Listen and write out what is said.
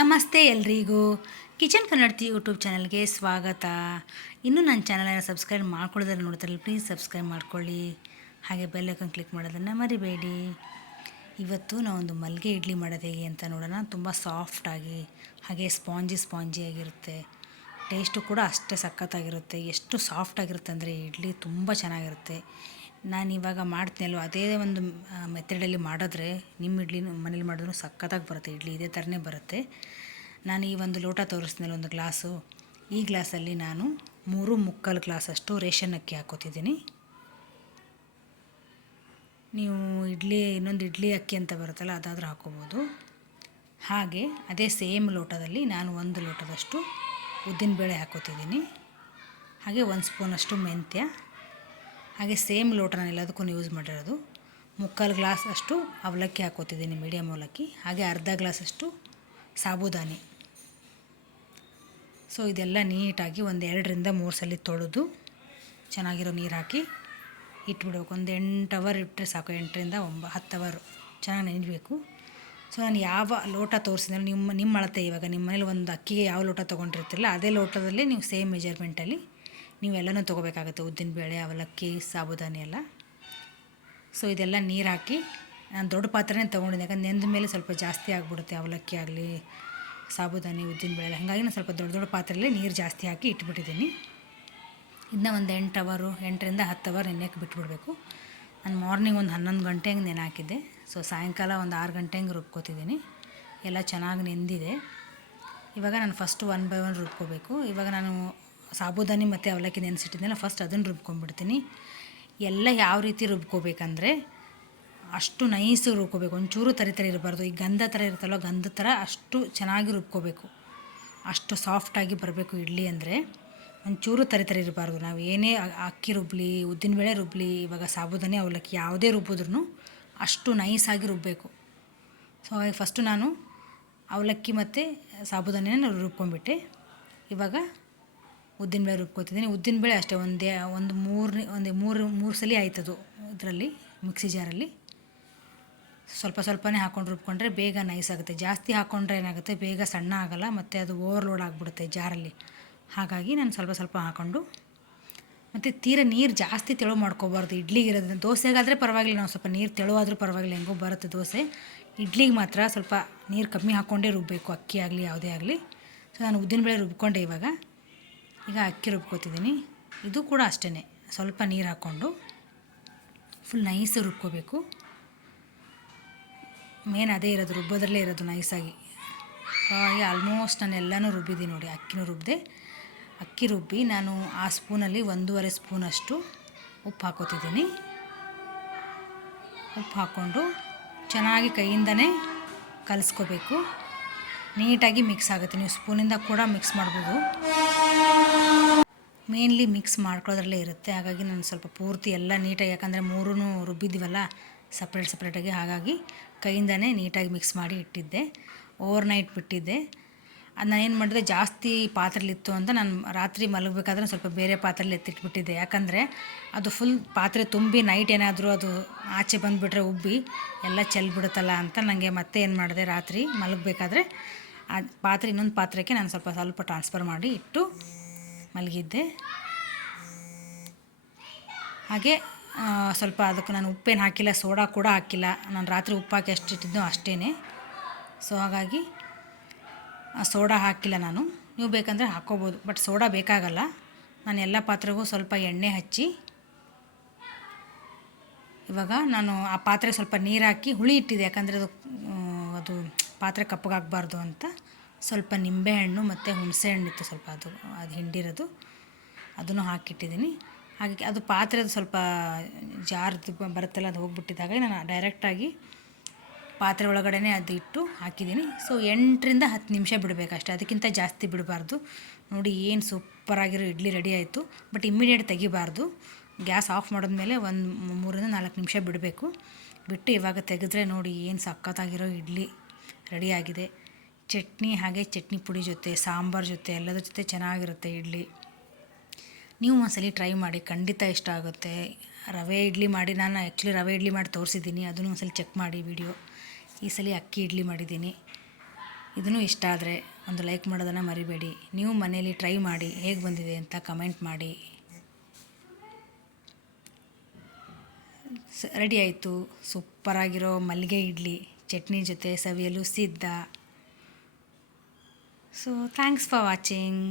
ನಮಸ್ತೆ ಎಲ್ರಿಗೂ. ಕಿಚನ್ ಕನ್ನಡತಿ ಯೂಟ್ಯೂಬ್ ಚಾನಲ್ಗೆ ಸ್ವಾಗತ. ಇನ್ನೂ ನನ್ನ ಚಾನಲನ್ನು ಸಬ್ಸ್ಕ್ರೈಬ್ ಮಾಡ್ಕೊಳ್ಳೋದ್ರೆ ನೋಡ್ತಾರಲ್ಲ ಪ್ಲೀಸ್ ಸಬ್ಸ್ಕ್ರೈಬ್ ಮಾಡ್ಕೊಳ್ಳಿ. ಹಾಗೆ ಬೆಲ್ಲೈಕನ್ ಕ್ಲಿಕ್ ಮಾಡೋದನ್ನು ಮರಿಬೇಡಿ. ಇವತ್ತು ನಾವೊಂದು ಮಲ್ಲಿಗೆ ಇಡ್ಲಿ ಮಾಡೋದು ಹೇಗೆ ಅಂತ ನೋಡೋಣ. ತುಂಬ ಸಾಫ್ಟಾಗಿ ಹಾಗೆ ಸ್ಪಾಂಜಿ ಸ್ಪಾಂಜಿ ಆಗಿರುತ್ತೆ. ಟೇಸ್ಟು ಕೂಡ ಅಷ್ಟೇ ಸಖತ್ತಾಗಿರುತ್ತೆ. ಎಷ್ಟು ಸಾಫ್ಟಾಗಿರುತ್ತೆ ಅಂದರೆ ಇಡ್ಲಿ ತುಂಬ ಚೆನ್ನಾಗಿರುತ್ತೆ. ನಾನು ಇವಾಗ ಮಾಡ್ತೀನಲ್ವ ಅದೇ ಒಂದು ಮೆಥಡಲ್ಲಿ ಮಾಡಿದ್ರೆ ನಿಮ್ಮ ಇಡ್ಲಿ ಮನೇಲಿ ಮಾಡಿದ್ರು ಸಖತ್ತಾಗಿ ಬರುತ್ತೆ. ಇಡ್ಲಿ ಇದೇ ಥರನೇ ಬರುತ್ತೆ. ನಾನು ಈ ಒಂದು ಲೋಟ ತೋರಿಸ್ತೀನಲ್ಲ ಒಂದು ಗ್ಲಾಸು? ಈ ಗ್ಲಾಸಲ್ಲಿ ನಾನು ಮೂರು ಮುಕ್ಕಾಲು ಗ್ಲಾಸಷ್ಟು ರೇಷನ್ ಅಕ್ಕಿ ಹಾಕೋತಿದ್ದೀನಿ. ನೀವು ಇಡ್ಲಿ, ಇನ್ನೊಂದು ಇಡ್ಲಿ ಅಕ್ಕಿ ಅಂತ ಬರುತ್ತಲ್ಲ, ಅದಾದರೂ ಹಾಕೋಬೋದು. ಹಾಗೆ ಅದೇ ಸೇಮ್ ಲೋಟದಲ್ಲಿ ನಾನು ಒಂದು ಲೋಟದಷ್ಟು ಉದ್ದಿನಬೇಳೆ ಹಾಕೋತಿದ್ದೀನಿ. ಹಾಗೆ ಒಂದು ಸ್ಪೂನಷ್ಟು ಮೆಂತ್ಯ. ಹಾಗೆ ಸೇಮ್ ಲೋಟ ನಾನು ಎಲ್ಲದಕ್ಕೂ ಯೂಸ್ ಮಾಡಿರೋದು. ಮುಕ್ಕಾಲು ಗ್ಲಾಸ್ ಅಷ್ಟು ಅವಲಕ್ಕಿ ಹಾಕೋತಿದ್ದೀನಿ ಮೀಡಿಯಮ್ ಅವಲಕ್ಕಿ. ಹಾಗೆ ಅರ್ಧ ಗ್ಲಾಸಷ್ಟು ಸಾಬುದಾನಿ. ಸೊ ಇದೆಲ್ಲ ನೀಟಾಗಿ ಒಂದು ಎರಡರಿಂದ ಮೂರು ಸಲ ತೊಳೆದು ಚೆನ್ನಾಗಿರೋ ನೀರು ಹಾಕಿ ಇಟ್ಬಿಡ್ಬೇಕು. ಒಂದು ಎಂಟು ಅವರ್ ಇಟ್ಟರೆ ಸಾಕು, ಎಂಟರಿಂದ ಒಂಬ, ಹತ್ತು ಅವರು ಚೆನ್ನಾಗಿ ನೆನಬೇಕು. ಸೊ ನಾನು ಯಾವ ಲೋಟ ತೋರಿಸಿದ್ರೆ ನಿಮ್ಮ ನಿಮ್ಮ ಅಳತೆ ಇವಾಗ, ನಿಮ್ಮ ಮನೇಲಿ ಒಂದು ಅಕ್ಕಿಗೆ ಯಾವ ಲೋಟ ತೊಗೊಂಡಿರ್ತಿರಲ್ಲ, ಅದೇ ಲೋಟದಲ್ಲಿ ನೀವು ಸೇಮ್ ಮೆಜರ್ಮೆಂಟಲ್ಲಿ ನೀವೆಲ್ಲನೂ ತೊಗೋಬೇಕಾಗುತ್ತೆ ಉದ್ದಿನಬೇಳೆ ಅವಲಕ್ಕಿ, ಸಾಬುದಾನಿ ಎಲ್ಲ. ಸೊ ಇದೆಲ್ಲ ನೀರು ಹಾಕಿ ನಾನು ದೊಡ್ಡ ಪಾತ್ರೆನೇ ತೊಗೊಂಡಿದ್ದೆ. ಯಾಕಂದ್ರೆ ನೆಂದ ಮೇಲೆ ಸ್ವಲ್ಪ ಜಾಸ್ತಿ ಆಗಿಬಿಡುತ್ತೆ ಅವಲಕ್ಕಿ ಆಗಲಿ, ಸಾಬುದಾನಿ, ಉದ್ದಿನ ಬೇಳೆ ಹಾಗಾಗಿ ನಾನು ಸ್ವಲ್ಪ ದೊಡ್ಡ ದೊಡ್ಡ ಪಾತ್ರೆಯಲ್ಲಿ ನೀರು ಜಾಸ್ತಿ ಹಾಕಿ ಇಟ್ಬಿಟ್ಟಿದ್ದೀನಿ. ಇದನ್ನ ಒಂದು ಎಂಟು ಅವರು, ಎಂಟರಿಂದ ಹತ್ತು ಅವರ್ ನೆನೆಯಕ್ಕೆ ಬಿಟ್ಬಿಡಬೇಕು. ನಾನು ಮಾರ್ನಿಂಗ್ ಒಂದು ಹನ್ನೊಂದು ಗಂಟೆ ಹಂಗೆ ನೆನೆ ಹಾಕಿದ್ದೆ ಸೊ ಸಾಯಂಕಾಲ ಒಂದು ಆರು ಗಂಟೆ ಹಂಗೆ ರುಬ್ಕೋತಿದ್ದೀನಿ. ಎಲ್ಲ ಚೆನ್ನಾಗಿ ನೆಂದಿದೆ. ಇವಾಗ ನಾನು ಫಸ್ಟ್ ಒನ್ ಬೈ ಒನ್ ರುಬ್ಕೋಬೇಕು. ಇವಾಗ ನಾನು ಸಾಬುದಾನಿ ಮತ್ತು ಅವಲಕ್ಕಿ ನೆನೆಸಿಟ್ಟಿದ್ದೆನಲ್ಲ ಫಸ್ಟ್ ಅದನ್ನು ರುಬ್ಕೊಂಡ್ಬಿಡ್ತೀನಿ. ಎಲ್ಲ ಯಾವ ರೀತಿ ರುಬ್ಕೋಬೇಕಂದ್ರೆ ಅಷ್ಟು ನೈಸು ರುಬ್ಕೋಬೇಕು. ಒಂಚೂರು ತರಿ ತರಿ ಇರಬಾರ್ದು. ಈ ಗಂಧ ಥರ ಇರುತ್ತಲ್ವ, ಗಂಧ ಥರ ಅಷ್ಟು ಚೆನ್ನಾಗಿ ರುಬ್ಕೋಬೇಕು. ಅಷ್ಟು ಸಾಫ್ಟಾಗಿ ಬರಬೇಕು ಇಡ್ಲಿ ಅಂದರೆ. ಒಂಚೂರು ತರಿ ತರಿ ಇರಬಾರ್ದು. ನಾವು ಏನೇ ಅಕ್ಕಿ ರುಬ್ಬಲಿ ಉದ್ದಿನಬೇಳೆ ರುಬ್ಬಲಿ ಇವಾಗ ಸಾಬುದಾನಿ, ಅವಲಕ್ಕಿ ಯಾವುದೇ ರುಬ್ಬಿದ್ರು ಅಷ್ಟು ನೈಸಾಗಿ ರುಬ್ಬಬೇಕು ಸೊ ಫಸ್ಟು ನಾನು ಅವಲಕ್ಕಿ ಮತ್ತು ಸಾಬುದಾನಿನ ರುಬ್ಕೊಂಡ್ಬಿಟ್ಟೆ. ಇವಾಗ ಉದ್ದಿನಬೇಳೆ ರುಬ್ಕೋತಿದ್ದೀನಿ. ಉದ್ದಿನಬೇಳೆ ಅಷ್ಟೇ, ಒಂದೇ, ಒಂದು ಮೂರು ಒಂದು ಮೂರು ಮೂರು ಸಲ ಆಯ್ತದು ಇದರಲ್ಲಿ, ಮಿಕ್ಸಿ ಜಾರಲ್ಲಿ. ಸ್ವಲ್ಪ ಸ್ವಲ್ಪನೇ ಹಾಕ್ಕೊಂಡು ರುಬ್ಕೊಂಡ್ರೆ ಬೇಗ ನೈಸ್ ಆಗುತ್ತೆ. ಜಾಸ್ತಿ ಹಾಕ್ಕೊಂಡ್ರೆ ಏನಾಗುತ್ತೆ, ಬೇಗ ಸಣ್ಣ ಆಗೋಲ್ಲ, ಮತ್ತು ಅದು ಓವರ್ಲೋಡ್ ಆಗಿಬಿಡುತ್ತೆ ಜಾರಲ್ಲಿ. ಹಾಗಾಗಿ ನಾನು ಸ್ವಲ್ಪ ಸ್ವಲ್ಪ ಹಾಕ್ಕೊಂಡು ಮತ್ತು ತೀರ ನೀರು ಜಾಸ್ತಿ ತೆಳು ಮಾಡ್ಕೋಬಾರ್ದು. ಇಡ್ಲಿಗೆ ಇರೋದ್ರಿಂದ ದೋಸೆಗಾದರೆ ಪರವಾಗಿಲ್ಲ, ನಾವು ಸ್ವಲ್ಪ ನೀರು ತೆಳುವಾದರೂ ಪರವಾಗಿಲ್ಲ, ಹೆಂಗೋ ಬರುತ್ತೆ ದೋಸೆ. ಇಡ್ಲಿಗೆ ಮಾತ್ರ ಸ್ವಲ್ಪ ನೀರು ಕಮ್ಮಿ ಹಾಕ್ಕೊಂಡೇ ರುಬ್ಬಬೇಕು ಅಕ್ಕಿ ಆಗಲಿ, ಯಾವುದೇ ಆಗಲಿ. ಸೊ ನಾನು ಉದ್ದಿನಬೇಳೆ ರುಬ್ಕೊಂಡೆ ಇವಾಗ. ಈಗ ಅಕ್ಕಿ ರುಬ್ಕೋತಿದ್ದೀನಿ. ಇದು ಕೂಡ ಅಷ್ಟೇ ಸ್ವಲ್ಪ ನೀರು ಹಾಕ್ಕೊಂಡು ಫುಲ್ ನೈಸ್ ರುಬ್ಕೋಬೇಕು. ಮೇನ್ ಅದೇ ಇರೋದು, ರುಬ್ಬೋದ್ರಲ್ಲೇ ಇರೋದು ನೈಸಾಗಿ ಹಾಗೆ ಆಲ್ಮೋಸ್ಟ್ ನಾನು ಎಲ್ಲನೂ ರುಬ್ಬಿದ್ದೀನಿ ನೋಡಿ, ಅಕ್ಕಿನೂ ರುಬ್ಬಿದೆ ಅಕ್ಕಿ ರುಬ್ಬಿ ನಾನು ಆ ಸ್ಪೂನಲ್ಲಿ ಒಂದೂವರೆ ಸ್ಪೂನಷ್ಟು ಉಪ್ಪು ಹಾಕೋತಿದ್ದೀನಿ ಉಪ್ಪು ಹಾಕ್ಕೊಂಡು ಚೆನ್ನಾಗಿ ಕೈಯಿಂದನೇ ಕಲಿಸ್ಕೋಬೇಕು. ನೀಟಾಗಿ ಮಿಕ್ಸ್ ಆಗುತ್ತೆ. ನೀವು ಸ್ಪೂನಿಂದ ಕೂಡ ಮಿಕ್ಸ್ ಮಾಡ್ಬೋದು. ಮೇನ್ಲಿ ಮಿಕ್ಸ್ ಮಾಡ್ಕೊಳ್ಳೋದ್ರಲ್ಲೇ ಇರುತ್ತೆ. ಹಾಗಾಗಿ ನಾನು ಸ್ವಲ್ಪ ಪೂರ್ತಿ ಎಲ್ಲ ನೀಟಾಗಿ, ಯಾಕಂದರೆ ಮೂರೂ ರುಬ್ಬಿದ್ದೀವಲ್ಲ ಸಪ್ರೇಟ್ ಸಪ್ರೇಟಾಗಿ ಹಾಗಾಗಿ ಕೈಯಿಂದನೇ ನೀಟಾಗಿ ಮಿಕ್ಸ್ ಮಾಡಿ ಇಟ್ಟಿದ್ದೆ. ಓವರ್ ನೈಟ್ ಬಿಟ್ಟಿದ್ದೆ. ಅದು ನಾನು ಏನು ಮಾಡಿದೆ, ಜಾಸ್ತಿ ಪಾತ್ರೆಲಿತ್ತು ಅಂತ ನಾನು ರಾತ್ರಿ ಮಲಗಬೇಕಾದ್ರೆ ಸ್ವಲ್ಪ ಬೇರೆ ಪಾತ್ರೆಲಿ ಎತ್ತಿಟ್ಬಿಟ್ಟಿದ್ದೆ. ಯಾಕಂದರೆ ಅದು ಫುಲ್ ಪಾತ್ರೆ ತುಂಬಿ ನೈಟ್ ಏನಾದರೂ ಅದು ಆಚೆ ಬಂದುಬಿಟ್ರೆ ಉಬ್ಬಿ ಎಲ್ಲ ಚೆಲ್ಬಿಡುತ್ತಲ್ಲ ಅಂತ ನನಗೆ ಮತ್ತೆ ಏನು ಮಾಡಿದೆ, ರಾತ್ರಿ ಮಲಗಬೇಕಾದ್ರೆ ಆ ಪಾತ್ರೆ ಇನ್ನೊಂದು ಪಾತ್ರೆಗೆ ನಾನು ಸ್ವಲ್ಪ ಸ್ವಲ್ಪ ಟ್ರಾನ್ಸ್ಫರ್ ಮಾಡಿ ಇಟ್ಟು ಮಲಗಿದ್ದೆ. ಹಾಗೆ ಸ್ವಲ್ಪ ಅದಕ್ಕೆ ನಾನು ಉಪ್ಪೇನು ಹಾಕಿಲ್ಲ, ಸೋಡಾ ಕೂಡ ಹಾಕಿಲ್ಲ. ನಾನು ರಾತ್ರಿ ಉಪ್ಪು ಹಾಕಿ ಇಟ್ಟಿದ್ದೋ ಅಷ್ಟೇ ಸೊ ಹಾಗಾಗಿ ಸೋಡಾ ಹಾಕಿಲ್ಲ ನಾನು. ನೀವು ಬೇಕಂದರೆ ಹಾಕ್ಕೋಬೋದು. ಬಟ್ ಸೋಡಾ ಬೇಕಾಗಲ್ಲ. ನಾನು ಎಲ್ಲ ಪಾತ್ರೆಗೂ ಸ್ವಲ್ಪ ಎಣ್ಣೆ ಹಚ್ಚಿ, ಇವಾಗ ನಾನು ಆ ಪಾತ್ರೆ ಸ್ವಲ್ಪ ನೀರು ಹಾಕಿ ಹುಳಿ ಇಟ್ಟಿದೆ. ಯಾಕಂದರೆ ಅದು ಅದು ಪಾತ್ರೆ ಕಪ್ಪಗಾಗಬಾರ್ದು ಅಂತ. ಸ್ವಲ್ಪ ನಿಂಬೆಹಣ್ಣು ಮತ್ತು ಹುಣಸೆ ಹಣ್ಣಿತ್ತು ಸ್ವಲ್ಪ ಅದು ಅದು ಹಿಂಡಿರೋದು. ಅದನ್ನು ಹಾಕಿಟ್ಟಿದ್ದೀನಿ. ಹಾಗೆ ಅದು ಪಾತ್ರೆ ಅದು ಸ್ವಲ್ಪ ಜಾರ್ದು ಬರುತ್ತಲ್ಲ, ಅದು ಹೋಗ್ಬಿಟ್ಟಿದ್ದಾಗ ನಾನು ಡೈರೆಕ್ಟಾಗಿ ಪಾತ್ರೆ ಒಳಗಡೆ ಅದು ಇಟ್ಟು ಹಾಕಿದ್ದೀನಿ. ಸೊ ಎಂಟರಿಂದ ಹತ್ತು ನಿಮಿಷ ಬಿಡಬೇಕಷ್ಟೆ. ಅದಕ್ಕಿಂತ ಜಾಸ್ತಿ ಬಿಡಬಾರ್ದು. ನೋಡಿ, ಏನು ಸೂಪರಾಗಿರೋ ಇಡ್ಲಿ ರೆಡಿ ಆಯಿತು. ಬಟ್ ಇಮ್ಮಿಡಿಯೇಟ್ ತೆಗಿಬಾರ್ದು. ಗ್ಯಾಸ್ ಆಫ್ ಮಾಡಿದ್ಮೇಲೆ ಒಂದು ಮೂರಿಂದ ನಾಲ್ಕು ನಿಮಿಷ ಬಿಡಬೇಕು. ಬಿಟ್ಟು ಇವಾಗ ತೆಗೆದ್ರೆ ನೋಡಿ ಏನು ಸಖತ್ತಾಗಿರೋ ಇಡ್ಲಿ ರೆಡಿಯಾಗಿದೆ ಚಟ್ನಿ ಹಾಗೆ ಚಟ್ನಿ ಪುಡಿ ಜೊತೆ, ಸಾಂಬಾರು ಜೊತೆ ಎಲ್ಲದ್ರ ಜೊತೆ ಚೆನ್ನಾಗಿರುತ್ತೆ ಇಡ್ಲಿ. ನೀವು ಒಂದ್ಸಲಿ ಟ್ರೈ ಮಾಡಿ. ಖಂಡಿತ ಇಷ್ಟ ಆಗುತ್ತೆ. ರವೆ ಇಡ್ಲಿ ಮಾಡಿ ನಾನು ಆ್ಯಕ್ಚುಲಿ ರವೆ ಇಡ್ಲಿ ಮಾಡಿ ತೋರಿಸಿದ್ದೀನಿ. ಅದನ್ನು ಸಲ ಚೆಕ್ ಮಾಡಿ ವಿಡಿಯೋ ಈ ಸಲ ಅಕ್ಕಿ ಇಡ್ಲಿ ಮಾಡಿದ್ದೀನಿ. ಇದನ್ನು ಇಷ್ಟ ಆದರೆ ಒಂದು ಲೈಕ್ ಮಾಡೋದನ್ನು ಮರಿಬೇಡಿ. ನೀವು ಮನೇಲಿ ಟ್ರೈ ಮಾಡಿ ಹೇಗೆ ಬಂದಿದೆ ಅಂತ ಕಮೆಂಟ್ ಮಾಡಿ. ರೆಡಿ ಆಯಿತು. ಸೂಪರಾಗಿರೋ ಮಲ್ಲಿಗೆ ಇಡ್ಲಿ, ಚಟ್ನಿ ಜೊತೆ ಸವಿಯಲು ಸಿದ್ಧ. So thanks for watching